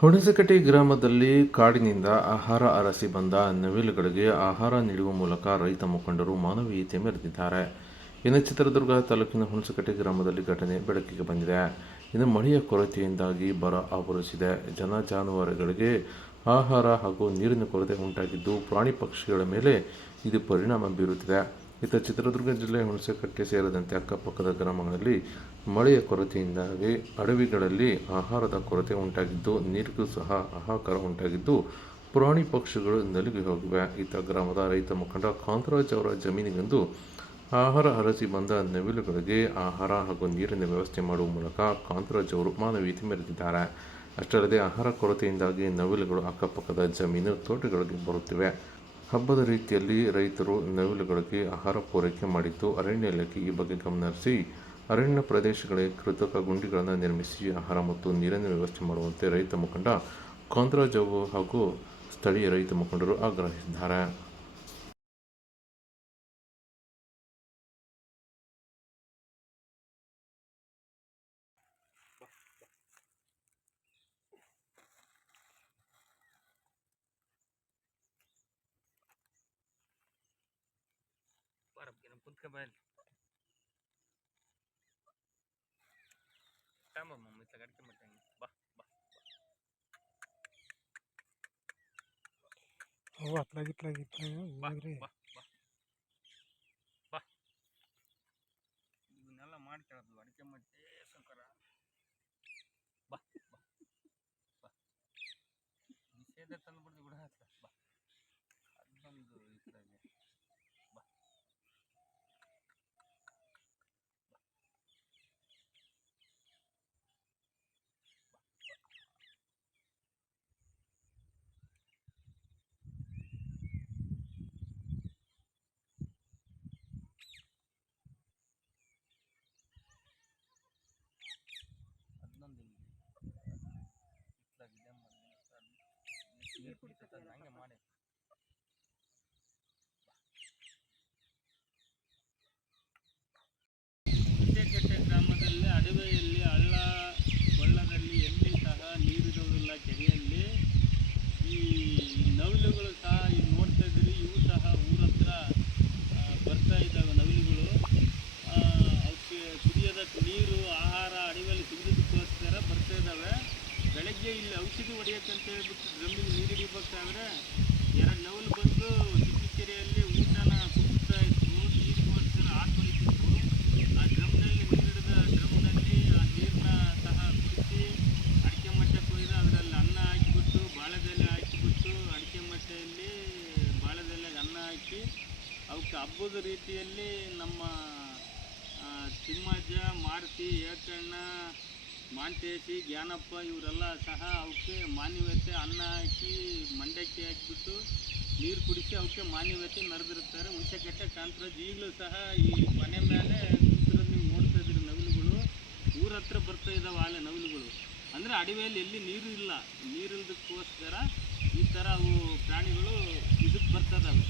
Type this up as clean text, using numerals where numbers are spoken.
ಹುಣಸಕಟ್ಟಿ ಗ್ರಾಮದಲ್ಲಿ ಕಾಡಿನಿಂದ ಆಹಾರ ಅರಸಿ ಬಂದ ನವಿಲುಗಳಿಗೆ ಆಹಾರ ನೀಡುವ ಮೂಲಕ ರೈತ ಮುಖಂಡರು ಮಾನವೀಯತೆ ಮೆರೆದಿದ್ದಾರೆ. ಇನ್ನು ಚಿತ್ರದುರ್ಗ ತಾಲೂಕಿನ ಹುಣಸಕಟ್ಟಿ ಗ್ರಾಮದಲ್ಲಿ ಘಟನೆ ಬೆಳಕಿಗೆ ಬಂದಿದೆ. ಇನ್ನು ಮಳೆಯ ಕೊರತೆಯಿಂದಾಗಿ ಬರ ಆವರಿಸಿದೆ. ಜನ ಜಾನುವಾರುಗಳಿಗೆ ಆಹಾರ ಹಾಗೂ ನೀರಿನ ಕೊರತೆ ಉಂಟಾಗಿದ್ದು ಪ್ರಾಣಿ ಪಕ್ಷಿಗಳ ಮೇಲೆ ಇದು ಪರಿಣಾಮ ಬೀರುತ್ತಿದೆ. ಇತ್ತ ಚಿತ್ರದುರ್ಗ ಜಿಲ್ಲೆ ಹುಣಸಕಟ್ಟೆ ಸೇರಿದಂತೆ ಅಕ್ಕಪಕ್ಕದ ಗ್ರಾಮಗಳಲ್ಲಿ ಮಳೆಯ ಕೊರತೆಯಿಂದಾಗಿ ಅಡವಿಗಳಲ್ಲಿ ಆಹಾರದ ಕೊರತೆ ಉಂಟಾಗಿದ್ದು ನೀರಿಗೂ ಸಹ ಹಾಹಾಕಾರ ಉಂಟಾಗಿದ್ದು ಪ್ರಾಣಿ ಪಕ್ಷಿಗಳು ನಲುಗಿ ಹೋಗಿವೆ. ಇತ್ತ ಗ್ರಾಮದ ರೈತ ಮುಖಂಡ ಕಾಂತರಾಜ್ ಅವರ ಜಮೀನಿಗೆಂದು ಆಹಾರ ಅರಸಿ ಬಂದ ನವಿಲುಗಳಿಗೆ ಆಹಾರ ಹಾಗೂ ನೀರಿನ ವ್ಯವಸ್ಥೆ ಮಾಡುವ ಮೂಲಕ ಕಾಂತರಾಜ್ ಅವರು ಮಾನವೀಯತೆ ಮೆರೆದಿದ್ದಾರೆ. ಅಷ್ಟಲ್ಲದೆ ಆಹಾರ ಕೊರತೆಯಿಂದಾಗಿ ನವಿಲುಗಳು ಅಕ್ಕಪಕ್ಕದ ಜಮೀನು ತೋಟಗಳಿಗೆ ಬರುತ್ತಿವೆ. ಹಬ್ಬದ ರೀತಿಯಲ್ಲಿ ರೈತರು ನವಿಲುಗಳಿಗೆ ಆಹಾರ ಪೂರೈಕೆ ಮಾಡಿದ್ದು ಅರಣ್ಯ ಇಲಾಖೆ ಈ ಬಗ್ಗೆ ಗಮನಹರಿಸಿ ಅರಣ್ಯ ಪ್ರದೇಶಗಳಿಗೆ ಕೃತಕ ಗುಂಡಿಗಳನ್ನು ನಿರ್ಮಿಸಿ ಆಹಾರ ಮತ್ತು ನೀರಿನ ವ್ಯವಸ್ಥೆ ಮಾಡುವಂತೆ ರೈತ ಮುಖಂಡ ಕಾಂತರಾಜ್ ಹಾಗೂ ಸ್ಥಳೀಯ ರೈತ ಮುಖಂಡರು ಆಗ್ರಹಿಸಿದ್ದಾರೆ. అట్లాగిట్లాగి ಇವನ್ನೆಲ್ಲ ಮಾಡ್ಕೊಳ್ಳೋದು ಅಡಿಕೆ ಮಟ್ಟೆ ಸಂಕರ ಬಾ ಬಾ ಬಾ ನಿಷೇಧ ತಂದುಬಿಡ್ದು ಬಿಡ ಬಾ ಅದೊಂದು ಇದ್ರಾಗೆ ಬಾ ಅದೊಂದು ಇತ್ಲಾಗಿದೆ ನೀರು ಕುಡಿತೈತೆ ಹಂಗೆ ಮಾಡಿ ಹುಣಸೆಕಟ್ಟೆ ಗ್ರಾಮದಲ್ಲಿ ಅಡವೆಯಲ್ಲಿ ಹಳ್ಳ ಕೊಳ್ಳದಲ್ಲಿ ಎಲ್ಲಿ ಸಹ ನೀರಿರುವುದಿಲ್ಲ. ಕೆರೆಯಲ್ಲಿ ಈ ನವಿಲುಗಳು ಸಹ ಈಗ ನೋಡ್ತಾ ಇದ್ದೀರಿ, ಇವು ಸಹ ಊರ ಹತ್ರ ಬರ್ತಾ ಇದ್ದಾವೆ ನವಿಲುಗಳು. ಅವಕ್ಕೆ ಕುಡಿಯೋದಕ್ಕೆ ನೀರು ಆಹಾರ ಅಡವಿಯಲ್ಲಿ ಸಿಗೋದಕ್ಕೋಸ್ಕರ ಬರ್ತಾ ಇದ್ದಾವೆ. ಬೆಳಗ್ಗೆ ಇಲ್ಲಿ ಔಷಧಿ ಹೊಡೆಯೋಕ್ಕಂತ ಹೇಳ್ಬಿಟ್ಟು ಡ್ರಮ್ಮಿಗೆ ನೀರು ಹಿಡಿಬೇಕಾದ್ರೆ 2 ನವಿಲು ಬಂದು ಚಿಕ್ಕ ಕೆರೆಯಲ್ಲಿ ಊಟನ ಕುಡಿಸ್ತಾ ಇತ್ತು. ನೀರಿಗೋಸ್ಕರ ಹಾಕೊಂಡಿತ್ತು. ಆ ಡ್ರಮ್ನಲ್ಲಿ ನೀರಿಡಿದ ಡ್ರಮ್ನಲ್ಲಿ ಆ ನೀರನ್ನ ಸಹ ಕುಡಿಸಿ ಅಡಿಕೆ ಮಟ್ಟೆ ಕೊಯ್ದು ಅದರಲ್ಲಿ ಅನ್ನ ಹಾಕಿಬಿಟ್ಟು ಬಾಳೆದೆಲೆ ಹಾಕಿಬಿಟ್ಟು ಅಡಿಕೆ ಮಟ್ಟೆಯಲ್ಲಿ ಬಾಳೆದೆಲೆಗೆ ಅನ್ನ ಹಾಕಿ ಅವಕ್ಕೆ ಹಬ್ಬದ ರೀತಿಯಲ್ಲಿ ನಮ್ಮ ತಿಮ್ಮಜ್ಜ, ಮಾರುತಿ, ಏಕಣ್ಣ, ಮಾಂತೇಶಿ, ಜ್ಞಾನಪ್ಪ ಇವರೆಲ್ಲ ಸಹ ಅವಕ್ಕೆ ಮಾನವೀಯತೆ ಅನ್ನ ಹಾಕಿ ಮಂಡಕ್ಕಿ ಹಾಕಿಬಿಟ್ಟು ನೀರು ಕುಡಿಸಿ ಅವಕ್ಕೆ ಮಾನವೀಯತೆ ಮೆರೆದಿರ್ತಾರೆ. ಹುಣಸೆಕಟ್ಟೆ ಕಾಂತರಾಜ್ ಈಗಲೂ ಸಹ ಈ ಮನೆ ಮೇಲೆ ಕುಂತಿರೋದು ನೀವು ನೋಡ್ತಾ ಇದ್ದೀರಿ. ನವಿಲುಗಳು ಊರ ಹತ್ರ ಬರ್ತಾ ಇದ್ದಾವೆ. ಆಲೆ ನವಿಲುಗಳು ಅಂದರೆ ಅಡವಿಯಲ್ಲಿ ಎಲ್ಲಿ ನೀರು ಇಲ್ಲ, ನೀರಿಲ್ಲದಕ್ಕೋಸ್ಕರ ಈ ಥರ ಅವು ಪ್ರಾಣಿಗಳು ಇದಕ್ಕೆ ಬರ್ತದವೆ.